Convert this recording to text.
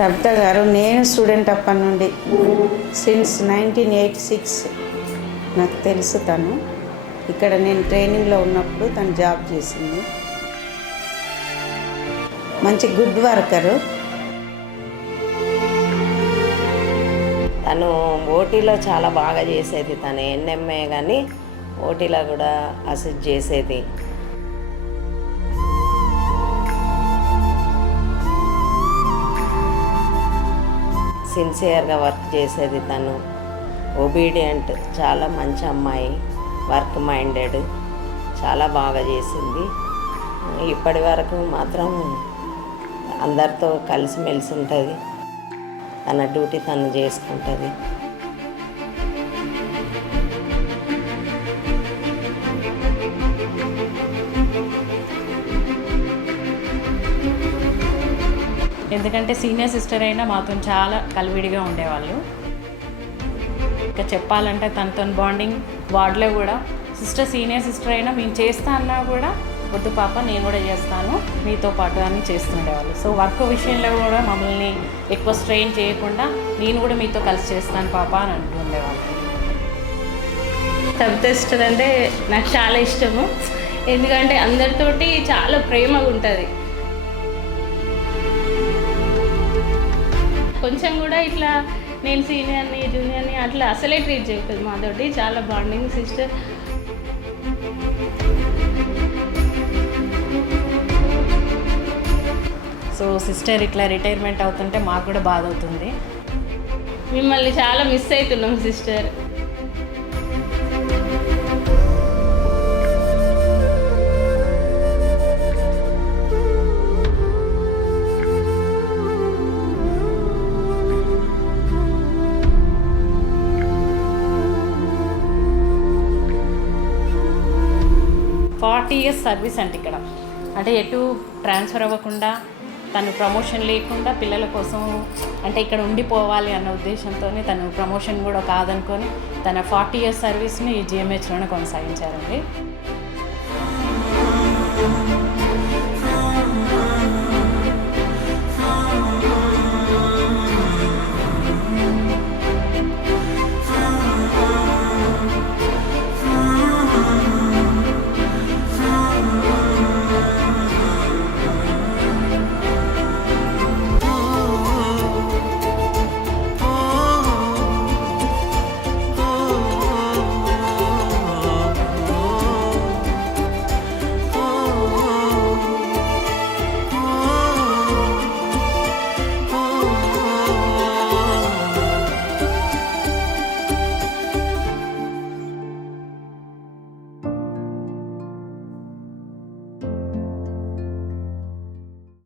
కవిత గారు, నేను స్టూడెంట్ అప్పటి నుండి సిన్స్ 1986 నాకు తెలుసు. తను ఇక్కడ నేను ట్రైనింగ్లో ఉన్నప్పుడు తను జాబ్ చేసింది. మంచి గుడ్ వర్కరు. తను ఓటీలో చాలా బాగా చేసేది. తను ఎన్ఎంఏ కానీ ఓటీలో కూడా అసిస్ట్ చేసేది. సిన్సియర్గా వర్క్ చేసేది. తను ఒబీడియంట్, చాలా మంచి అమ్మాయి, వర్క్ మైండెడ్, చాలా బాగా చేసింది. ఇప్పటి వరకు మాత్రం అందరితో కలిసిమెలిసి ఉంటుంది. తన డ్యూటీ తను చేసుకుంటుంది. ఎందుకంటే సీనియర్ సిస్టర్ అయినా మాతో చాలా కలివిడిగా ఉండేవాళ్ళు. ఇంకా చెప్పాలంటే తనతో బాండింగ్ వార్డులో కూడా సీనియర్ సిస్టర్ అయినా మేము చేస్తా అన్నా కూడా వద్దు పాప నేను కూడా చేస్తాను మీతో పాటు అని చేస్తుండేవాళ్ళు. సో వర్క్ విషయంలో కూడా మమ్మల్ని ఎక్కువ స్ట్రెయిన్ చేయకుండా నేను కూడా మీతో కలిసి చేస్తాను పాప అని అంటుండేవాళ్ళు. కవిత సిస్టర్ అంటే నాకు చాలా ఇష్టము. ఎందుకంటే అందరితోటి చాలా ప్రేమగా ఉంటుంది. కొంచెం కూడా ఇట్లా నేను సీనియర్ని జూనియర్ని అట్లా అసలే ట్రీట్ చేయలేదు. మాతోటి చాలా బాండింగ్ సిస్టర్. సో సిస్టర్ ఇట్లా రిటైర్మెంట్ అవుతుంటే మాకు కూడా బాధ అవుతుంది. మిమ్మల్ని చాలా మిస్ అవుతున్నాం సిస్టర్. years సర్వీస్ అంటే ఇక్కడ అంటే ఎటు ట్రాన్స్ఫర్ అవ్వకుండా తను ప్రమోషన్ లేకుండా పిల్లల కోసం అంటే ఇక్కడ ఉండిపోవాలి అన్న ఉద్దేశంతో తను ప్రమోషన్ కూడా కాదనుకొని తన 40 years సర్వీస్ని ఈ జిఎంహెచ్లోనే కొనసాగించారండి.